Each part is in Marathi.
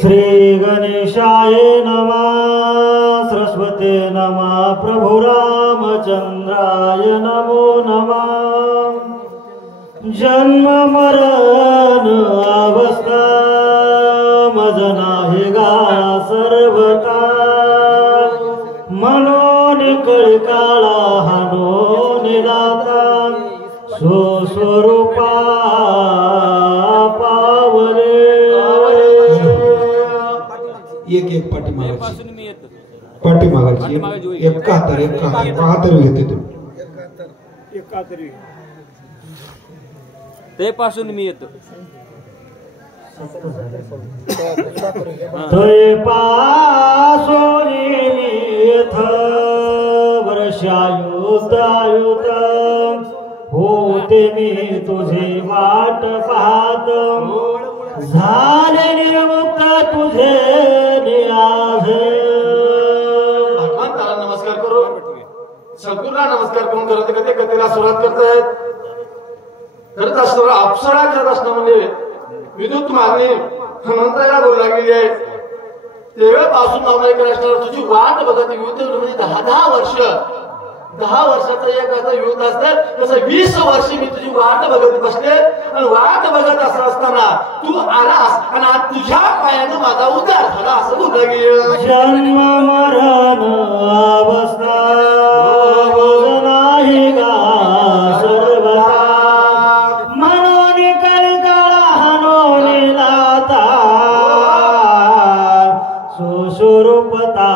श्री गणेशाय नमः सरस्वते नमः प्रभु रामचंद्राय नमो नमः। जन्म मरण अवस्था मज नाही गा सर्वता मनोनिकळ काळा हानो निदाता स्वरूपा पावले। एक पाठीमागाची एक कातर घेते तुम्ही ते पासून मी येतो ते पासून येथ वर्षायुत होते मी तुझे वाट पाहत झाले निर्मुक्त तुझे नियाज। भगवंताला नमस्कार करू सद्गुरूला नमस्कार करून करत कधी कथेला सुरुवात करतायत करत असताना अप्सरा करत असताना म्हणजे विद्युत मागणी मंत्राला बोलू लागलेली आहे। तेव्हापासून नामलेकर असणार तुझी वाट बघत युद्ध म्हणजे 10 वर्ष 10 वर्षाचा एक असं युद्ध असतं तसं 20 वर्ष मी तुझी वाट बघत बसले आणि वाट बघत असताना तू आलास आणि आज तुझ्या पायानं माझा उद्धार झाला असं बोलला गेलं। जन्म मरण अवस्था नाही गा सर्वता मनोनिकळ काळा हानो निदाता स्वरूपता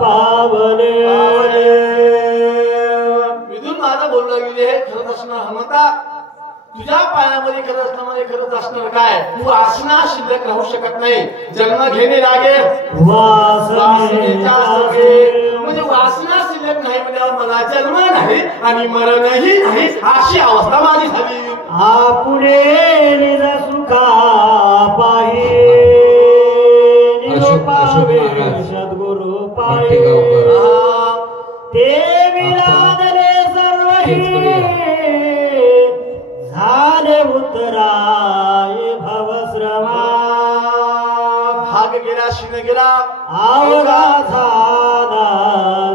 पावले। तुझ्या पायामध्ये खरं असण्यामध्ये खरंच असणार काय तू आसना शिल्लक राहू शकत नाही जन्म घेणे लागे म्हणजे वासना शिल्लक नाही म्हणजे मला जन्म नाही आणि मरणही नाही अशी अवस्था माझी झाली। आपुले निज सुखा पाहि निरोपावे सद्गुरु पाहि ते विराजले सर्वही झाले उतराय भवश्रमा भाग गेला शिन गेला आवगा झाला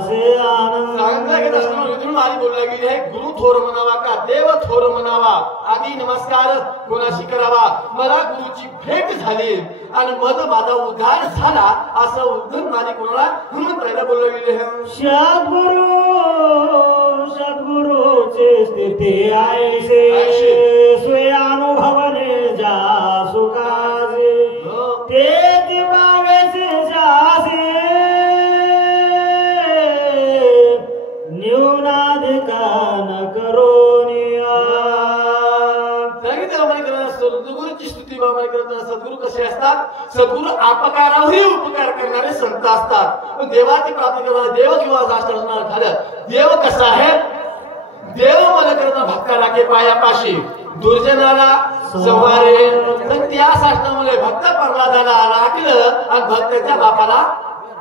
से आनंद। सांगितलं की असताना विदुर मारी बोलला गेली आहे गुरु थोर म्हणावा का देव थोर म्हणावा आधी नमस्कार कोणाशी करावा मला गुरुची भेट झाली आणि मग माझा उद्धार झाला असं उद्धर मारी कोणाला हनुमंतरायला बोलला गेले आहे। सद्गुरुचे स्थिती ऐसे स्वय अनुभवने जा सुखाचे ते दिवावेचे जासे न्यूनाधिकार करोनिया। सद्गुरूची स्तुती बाबाने करताना सद्गुरू कसे असतात सद्गुरू अपकारावरही उपकार करणारे संत असतात पण देवाची प्राप्ती करणारा देव किंवा शास्त्र झालं देव कसा आहे देव मला करता भक्ताला के पायापाशी दुर्जनाला संवारे तर त्या शास्त्रामुळे भक्त प्रल्हादाला राखलं आणि भक्ताच्या बापाला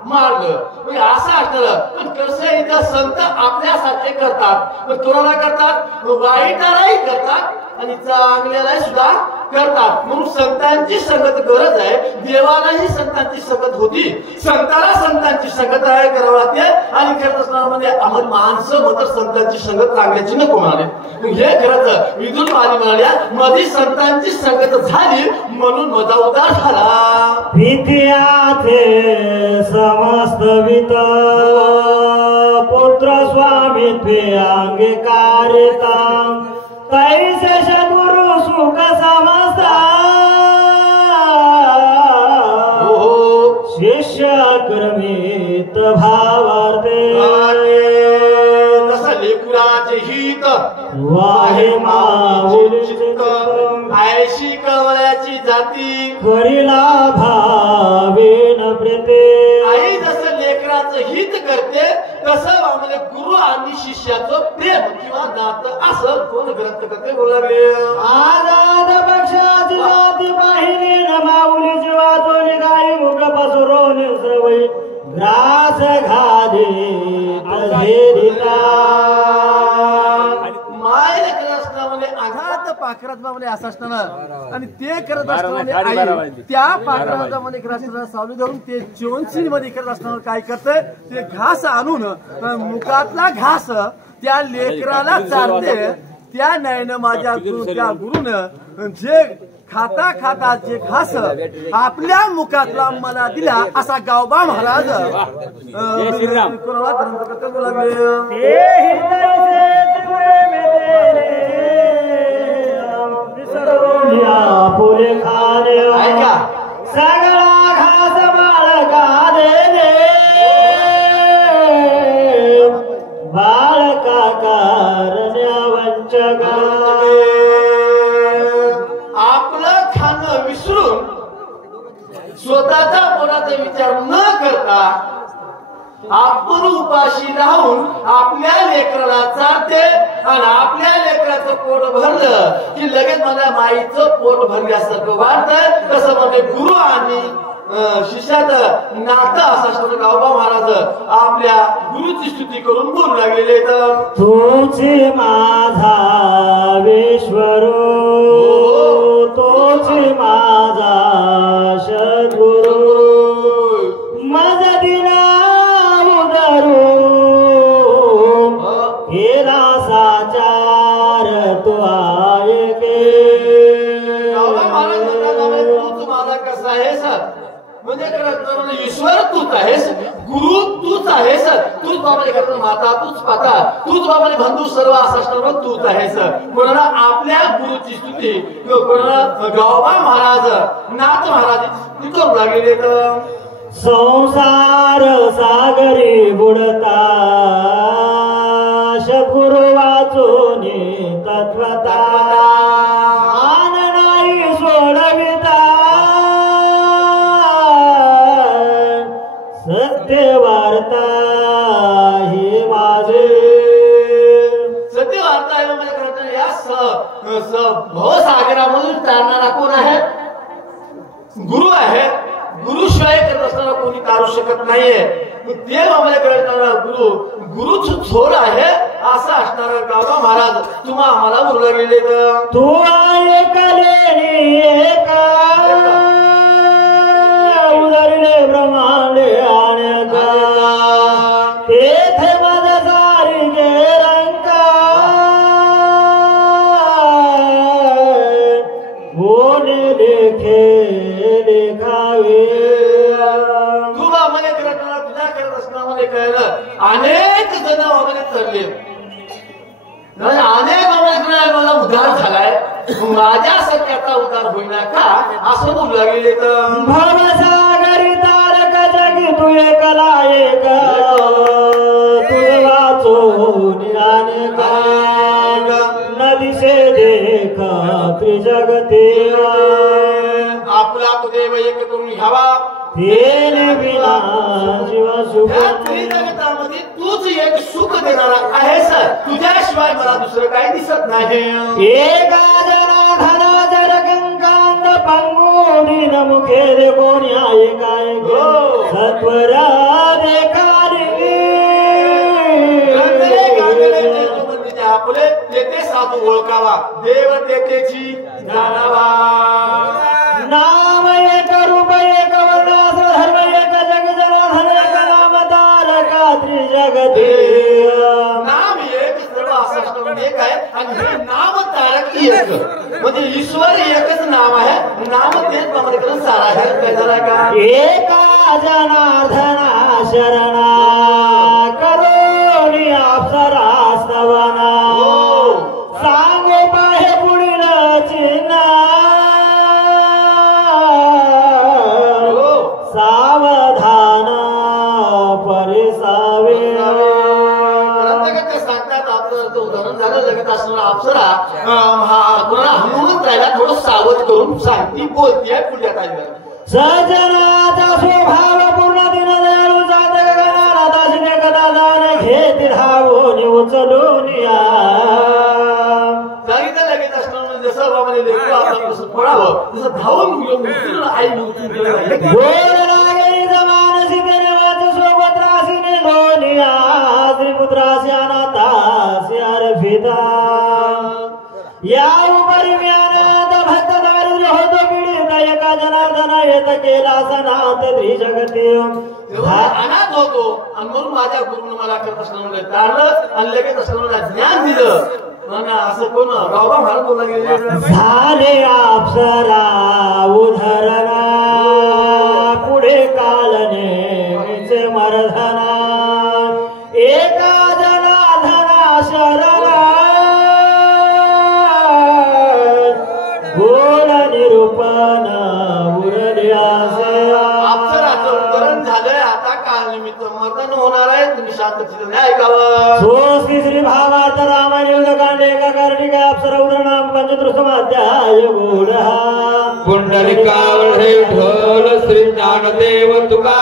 मारलं म्हणजे असं असलं पण कसं इथं संत आपल्यासारखे करतात पण कोणाला करतात वाईटालाही करतात आणि चांगल्यालाही सुद्धा करतात म्हणून संतांची संगत गरज आहे देवालाही संतांची संगत होती संताला संतांची संगत करावी लागते आणि करत असताना म्हणजे आम्हाला माणसं मात्र संतांची संगत चांगल्याची नको म्हणाले हे खरंच विदुर मारी म्हणाल्या मध्ये संतांची संगत झाली म्हणून माझा उद्धार झाला। भीतीयाथे समस्त वित पुत्र स्वामित्वे अंगीकारिता तैसे सद्गुरु सुख समजता शिष्य कर्मित भावार्थे जसं लेकुराचे हित वाहे माऊलीचे आयशी कवळ्याची जाती करीला भावेन प्रेते आई जसं लेकराचं हित करते तसं म्हणजे गुरु आणि शिष्याचं प्रेम किंवा नातं असं कोण ग्रंथ करते बोलावे। आजाद पक्षाची जाती पाहिली न माऊलीची वाचून गाई मुख पसरून श्रवई ग्रास घाले तझेरिता माय लेकरांना म्हणजे आघात पाखरात बाबले असं असताना आणि ते करत असताना आई त्या पाखराचा मध्ये करत असताना सावली धरून ते चिवनशील मध्ये करत असताना काय करतंय ते घास आणून मुखातला घास त्या लेकराला चालते त्या न्यायनं माझ्या त्या गुरुनं जे खाता खाता जे घास आपल्या मुखातला मला दिला असा गावबा महाराज कोणाला ग्रंथ करते पुरे खाणे ऐका सगळा घास बाळका दे बाळका कारण्या वंचका आपलं खाणं विसरून स्वतःचा पोटाचा विचार न करता आपण उपाशी राहून आपल्या लेकराला चालते आणि आपल्या लेकराचं पोट भरलं की लगेच माझ्या माईचं पोट भरल्यासारखं वाटतं. तसं म्हणजे गुरु आणि शिष्यात नातं असं असतं. गावबा महाराज आपल्या गुरुची स्तुती करून बोलू लागलेले तर तोचे माझा विश्वरो तोचे माझा सद्गुरु माझा दिना उदरू केला साचार तो आहे गावबा महाराज तूच माझा कसा आहे सर म्हणजे ईश्वर तूच आहेस गुरु तूच आहेस तूच बाबाले घरात माता तूच पाता तूच बाबाले बंधू सर्व असं तूच आहेस. कोणाला आपल्या गुरुची स्तुती कोणाला गावबा महाराज नाथ महाराजांची स्तुती करू लागलेले तर संसार सागरी बुडता सद्गुरु वाचून तत्वता आन नाही सोडविता सत्य वार्ता हे माझे सत्य वार्ता आहे म्हणजे खरं या भवसागरामधून चालणारा कोण आहे गुरु आहे. गुरुशिवाय करत असताना कोणी काढू शकत नाहीये. ते आम्हाला करणारा गुरुच थोड आहे असं असणारा गावबा महाराज तुम्हा आम्हाला बोलला गेले तर तू ऐकलेली एका उदरले ब्रह्मांडे आणका तेथे माझा सारी गे रंका कोणी लेखे लेखावे तू आम्हाला करताना तुझ्या करत असताना मला कळलं अनेक जण आम्हाला चरले अनेक मला उद्धार झालाय माझ्या सत्याचा उद्धार होईना का असं बोलू लागले तर भवसागरी तारक जगी तू एकला एक तुझ वाचून अनेका नदी से देखा त्रिजगते आपला देव एक करून घ्यावा तेने विना जीव सुख त्रिजगतामध्ये तूच एक सुख देणारा आहेस तुझ्याशिवाय मला दुसरं काही दिसत नाही. एका जना धना जर गंगांद पंगुनी न मुखे दे कोणी आहे काय सत्वरा देखारी आपले तेथे साधू ओळखावा देव तेथेची जाणावा. नाम एक रूप एक वर्णास धर्म एक जग जनार्दन एक नाम तारका त्रिजगते नाम एक सर्व असं एक आहे आणि हे नाम तारक एक म्हणजे ईश्वर एकच नाम आहे. नाम तेच प्रमाणे सारा आहे. काय झाला का एका जनार्दना शरणा करोनी अप्सरा स्तवना सांगो पाहे पुढील चिन्ह सावधान परिसावे सांगतात आपलं उदाहरण झालं लगेच असणारा अप्सरा कोणाला हनुमंत राहिला थोडं सावध करून सांगती बोलती पुढल्या ताईला सजनाचा स्वभाव पूर्ण दिन दयाळू जात गगनाला दासिने कदा जाण घेत धावून उचलून या सांगितलं लगेच असणार जसं बाबाने लेकरं आपलं कसं पडावं तसं धावून उचलून आई उचलून गोड लागे जमान सीतेने वाच सोबत रासीने दोनिया त्रिपुत्रासी अनाथासी अर्पिता या उपरी येत केला सनात त्रिजगती तेव्हा अनाथ होतो आणि म्हणून माझ्या गुरुने मला करत असताना तारलं आणि लगेच असताना ज्ञान दिलं. म्हणा असं कोण गावबा म्हणत बोला गेले झाले अप्सरा उधरणा पुढे कालने मरधना एका जनाधना शरणा गोड निरूपण अप्सराचं उतरण झालंय. आता काल निमित्त मर्दन होणार आहे. तुम्ही शांततेने ऐकावं. सोस्ती श्री भावार्थ रामायण युद्धकांडे एका कर्णिका अप्सरा उदरनाम पंचदृष्टमाध्याय गोड पुंडलिकावळे विठ्ठल श्री ज्ञानदेव तुका